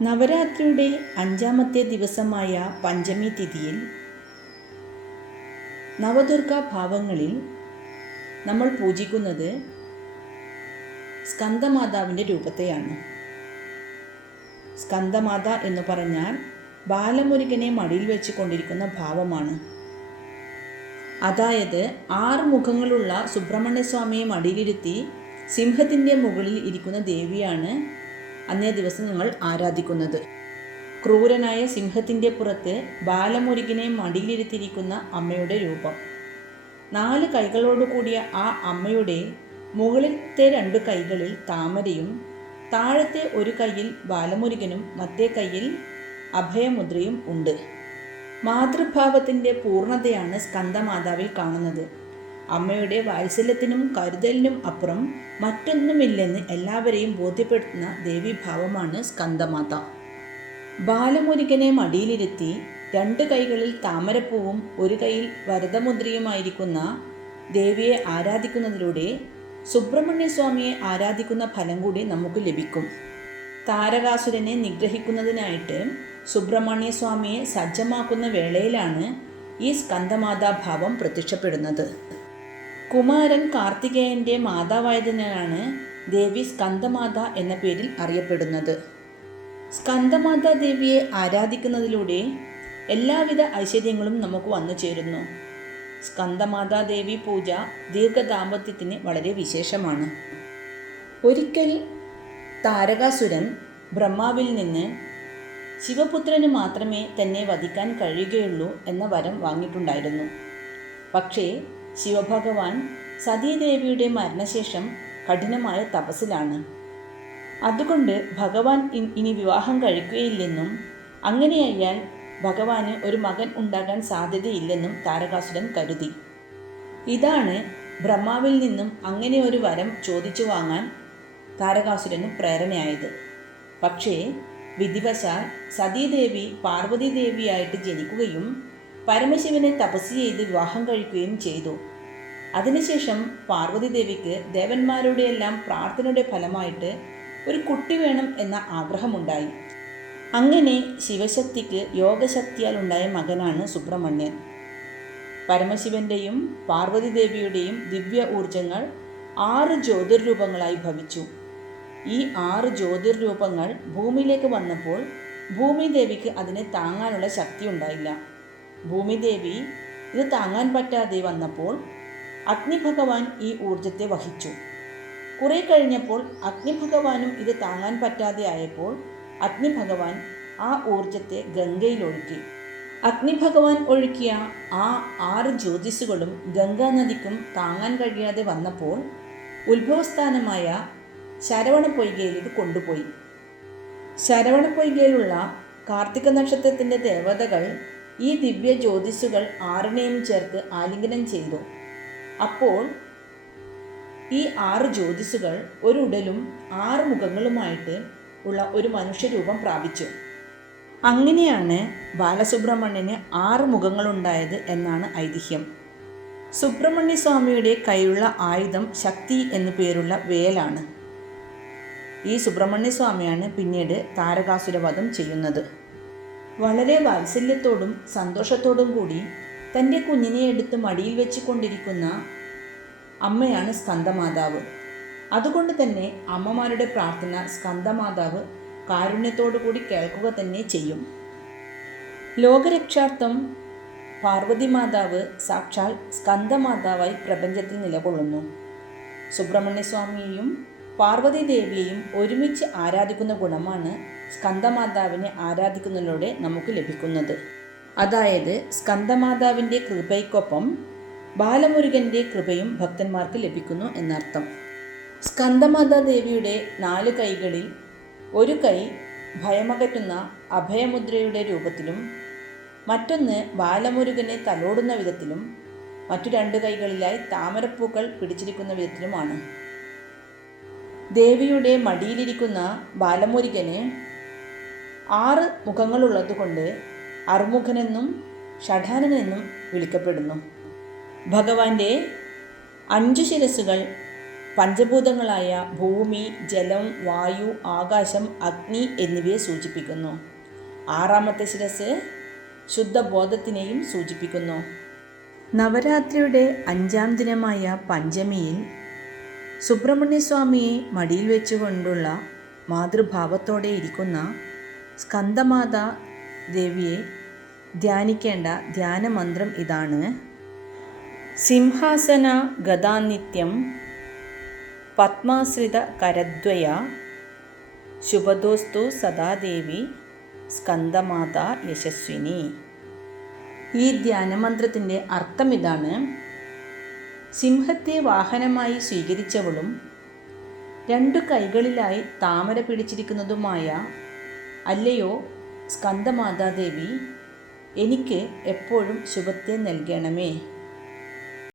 നവരാത്രിയുടെ അഞ്ചാമത്തെ ദിവസമായ പഞ്ചമി തിഥിയിൽ നവദുർഗാ ഭാവങ്ങളിൽ നമ്മൾ പൂജിക്കുന്നത് സ്കന്ദമാതാവിന്റെ രൂപത്തെയാണ്. സ്കന്ദമാത എന്ന് പറഞ്ഞാൽ ബാലമുരുകനെ മടിയിൽ വെച്ച് കൊണ്ടിരിക്കുന്ന ഭാവമാണ്. അതായത് ആറ് മുഖങ്ങളുള്ള സുബ്രഹ്മണ്യസ്വാമിയെ മടിയിലിരുത്തി സിംഹത്തിന്റെ മുകളിൽ ഇരിക്കുന്ന ദേവിയാണ് അന്നേ ദിവസം ഞങ്ങൾ ആരാധിക്കുന്നത്. ക്രൂരനായ സിംഹത്തിന്റെ പുറത്ത് ബാലമുരുകനെ മടിയിലിരുത്തിയിരിക്കുന്ന അമ്മയുടെ രൂപം. നാല് കൈകളോട് കൂടിയ ആ അമ്മയുടെ മുകളിലത്തെ രണ്ട് കൈകളിൽ താമരയും താഴത്തെ ഒരു കയ്യിൽ ബാലമുരുകനും മറ്റേ കയ്യിൽ അഭയമുദ്രയും ഉണ്ട്. മാതൃഭാവത്തിന്റെ പൂർണതയാണ് സ്കന്ദമാതാവിൽ കാണുന്നത്. അമ്മയുടെ വാത്സല്യത്തിനും കരുതലിനും അപ്പുറം മറ്റൊന്നുമില്ലെന്ന് എല്ലാവരെയും ബോധ്യപ്പെടുത്തുന്ന ദേവീഭാവമാണ് സ്കന്ദമാത. ബാലമുരുകനെ മടിയിലിരുത്തി രണ്ട് കൈകളിൽ താമരപ്പൂവും ഒരു കൈയിൽ വരദമുദ്രയുമായിരിക്കുന്ന ദേവിയെ ആരാധിക്കുന്നതിലൂടെ സുബ്രഹ്മണ്യ സ്വാമിയെ ആരാധിക്കുന്ന ഫലം കൂടി നമുക്ക് ലഭിക്കും. താരകാസുരനെ നിഗ്രഹിക്കുന്നതിനായിട്ട് സുബ്രഹ്മണ്യ സ്വാമിയെ സജ്ജമാക്കുന്ന വേളയിലാണ് ഈ സ്കന്ദമാതാഭാവം പ്രത്യക്ഷപ്പെടുന്നത്. കുമാരൻ കാർത്തികേയന്റെ മാതാവായതിനാലാണ് ദേവി സ്കന്ദമാത എന്ന പേരിൽ അറിയപ്പെടുന്നത്. സ്കന്ദമാതാ ദേവിയെ ആരാധിക്കുന്നതിലൂടെ എല്ലാവിധ ഐശ്വര്യങ്ങളും നമുക്ക് വന്നു ചേരുന്നു. സ്കന്ദമാതാ ദേവി പൂജ ദീർഘദാമ്പത്യത്തിന് വളരെ വിശേഷമാണ്. ഒരിക്കൽ താരകാസുരൻ ബ്രഹ്മാവിൽ നിന്ന് ശിവപുത്രന് മാത്രമേ തന്നെ വധിക്കാൻ കഴിയുകയുള്ളൂ എന്ന വരം വാങ്ങിയിട്ടുണ്ടായിരുന്നു. പക്ഷേ ശിവഭഗവാൻ സതീദേവിയുടെ മരണശേഷം കഠിനമായ തപസ്സിലാണ്. അതുകൊണ്ട് ഭഗവാൻ ഇനി വിവാഹം കഴിക്കുകയില്ലെന്നും അങ്ങനെയായാൽ ഭഗവാന് ഒരു മകൻ ഉണ്ടാകാൻ സാധ്യതയില്ലെന്നും താരകാസുരൻ കരുതി. ഇതാണ് ബ്രഹ്മാവിൽ നിന്നും അങ്ങനെ ഒരു വരം ചോദിച്ചു വാങ്ങാൻ താരകാസുരന് പ്രേരണയായത്. പക്ഷേ വിധിവശാൽ സതീദേവി പാർവതീദേവിയായിട്ട് ജനിക്കുകയും പരമശിവനെ തപസ് ചെയ്ത് വിവാഹം കഴിക്കുകയും ചെയ്തു. അതിനുശേഷം പാർവതീദേവിക്ക് ദേവന്മാരുടെ എല്ലാം പ്രാർത്ഥനയുടെ ഫലമായിട്ട് ഒരു കുട്ടി വേണം എന്ന ആഗ്രഹമുണ്ടായി. അങ്ങനെ ശിവശക്തിക്ക് യോഗശക്തിയാൽ ഉണ്ടായ മകനാണ് സുബ്രഹ്മണ്യൻ. പരമശിവന്റെയും പാർവതി ദേവിയുടെയും ദിവ്യ ഊർജങ്ങൾ ആറ് ജ്യോതിർരൂപങ്ങളായി ഭവിച്ചു. ഈ ആറ് ജ്യോതിർരൂപങ്ങൾ ഭൂമിയിലേക്ക് വന്നപ്പോൾ ഭൂമിദേവിക്ക് അതിനെ താങ്ങാനുള്ള ശക്തി ഉണ്ടായില്ല ഭൂമിദേവി ഇത് താങ്ങാൻ പറ്റാതെ വന്നപ്പോൾ അഗ്നിഭഗവാൻ ഈ ഊർജത്തെ വഹിച്ചു. കുറെ കഴിഞ്ഞപ്പോൾ അഗ്നിഭഗവാനും ഇത് താങ്ങാൻ പറ്റാതെ ആയപ്പോൾ അഗ്നിഭഗവാൻ ആ ഊർജത്തെ ഗംഗയിൽ ഒഴുക്കി അഗ്നിഭഗവാൻ ഒഴുക്കിയ ആ ആറ് ജ്യോതിസുകളും ഗംഗാനദിക്കും താങ്ങാൻ കഴിയാതെ വന്നപ്പോൾ ഉത്ഭവസ്ഥാനമായ ശരവണ പൊയ്കയിലേക്ക് കൊണ്ടുപോയി. ശരവണ പൊയ്കയിലുള്ള കാർത്തിക നക്ഷത്രത്തിന്റെ ദേവതകൾ ഈ ദിവ്യ ജ്യോതിസുകൾ ആറിനെയും ചേർത്ത് ആലിംഗനം ചെയ്തു. അപ്പോൾ ഈ ആറ് ജ്യോതിസുകൾ ഒരു ഉടലും ആറ് മുഖങ്ങളുമായിട്ട് ഉള്ള ഒരു മനുഷ്യരൂപം പ്രാപിച്ചു. അങ്ങനെയാണ് ബാലസുബ്രഹ്മണ്യന് ആറ് മുഖങ്ങളുണ്ടായത് എന്നാണ് ഐതിഹ്യം. സുബ്രഹ്മണ്യ സ്വാമിയുടെ കൈയുള്ള ആയുധം ശക്തി എന്നു പേരുള്ള വേലാണ്. ഈ സുബ്രഹ്മണ്യ സ്വാമിയാണ് പിന്നീട് താരകാസുരവധം ചെയ്യുന്നത്. വളരെ വാത്സല്യത്തോടും സന്തോഷത്തോടും കൂടി തന്റെ കുഞ്ഞിനെ എടുത്ത് മടിയിൽ വെച്ച് കൊണ്ടിരിക്കുന്ന അമ്മയാണ് സ്കന്ദമാതാവ് അതുകൊണ്ട് തന്നെ അമ്മമാരുടെ പ്രാർത്ഥന സ്കന്ദമാതാവ് കാരുണ്യത്തോടു കൂടി കേൾക്കുക തന്നെ ചെയ്യും. ലോകരക്ഷാർത്ഥം പാർവതി മാതാവ് സാക്ഷാൽ സ്കന്ദമാതാവായി പ്രപഞ്ചത്തിൽ നിലകൊള്ളുന്നു. സുബ്രഹ്മണ്യസ്വാമിയെയും പാർവതി ദേവിയെയും ഒരുമിച്ച് ആരാധിക്കുന്ന ഗുണമാണ് സ്കന്ദമാതാവിനെ ആരാധിക്കുന്നതിലൂടെ നമുക്ക് ലഭിക്കുന്നത്. അതായത് സ്കന്ദമാതാവിന്റെ കൃപയ്ക്കൊപ്പം ബാലമുരുകന്റെ കൃപയും ഭക്തന്മാർക്ക് ലഭിക്കുന്നു എന്നർത്ഥം. സ്കന്ദമാതാ ദേവിയുടെ നാല് കൈകളിൽ ഒരു കൈ ഭയമകറ്റുന്ന അഭയമുദ്രയുടെ രൂപത്തിലും മറ്റൊന്ന് ബാലമുരുകനെ തലോടുന്ന വിധത്തിലും മറ്റു രണ്ട് കൈകളിലായി താമരപ്പൂക്കൾ പിടിച്ചിരിക്കുന്ന വിധത്തിലുമാണ്. ദേവിയുടെ മടിയിലിരിക്കുന്ന ബാലമുരുകന് ആറ് മുഖങ്ങളുള്ളതുകൊണ്ട് അറുമുഖനെന്നും ഷഠാനനെന്നും വിളിക്കപ്പെടുന്നു. ഭഗവാന്റെ അഞ്ചു ശിരസുകൾ പഞ്ചഭൂതങ്ങളായ ഭൂമി ജലം വായു ആകാശം അഗ്നി എന്നിവയെ സൂചിപ്പിക്കുന്നു. ആറാമത്തെ ശിരസ് ശുദ്ധബോധത്തിനെയും സൂചിപ്പിക്കുന്നു. നവരാത്രിയുടെ അഞ്ചാം ദിനമായ പഞ്ചമിയിൽ സുബ്രഹ്മണ്യസ്വാമിയെ മടിയിൽ വെച്ചുകൊണ്ടുള്ള മാതൃഭാവത്തോടെ ഇരിക്കുന്ന സ്കന്ദമാതാ ദേവിയെ ധ്യാനിക്കേണ്ട ധ്യാനമന്ത്രം ഇതാണ്. സിംഹാസന ഗതാനിത്യം പത്മാശ്രിത കരദ്വയ ശുഭദോസ്തു സദാദേവി സ്കന്ദമാത യശസ്വിനി. ഈ ധ്യാനമന്ത്രത്തിന്റെ അർത്ഥം ഇതാണ്. സിംഹത്തെ വാഹനമായി സ്വീകരിച്ചവളും രണ്ടു കൈകളിലായി താമര പിടിച്ചിരിക്കുന്നതുമായ അല്ലയോ സ്കന്ദമാതാദേവി എനിക്ക് എപ്പോഴും ശുഭത്തെ നൽകണമേ.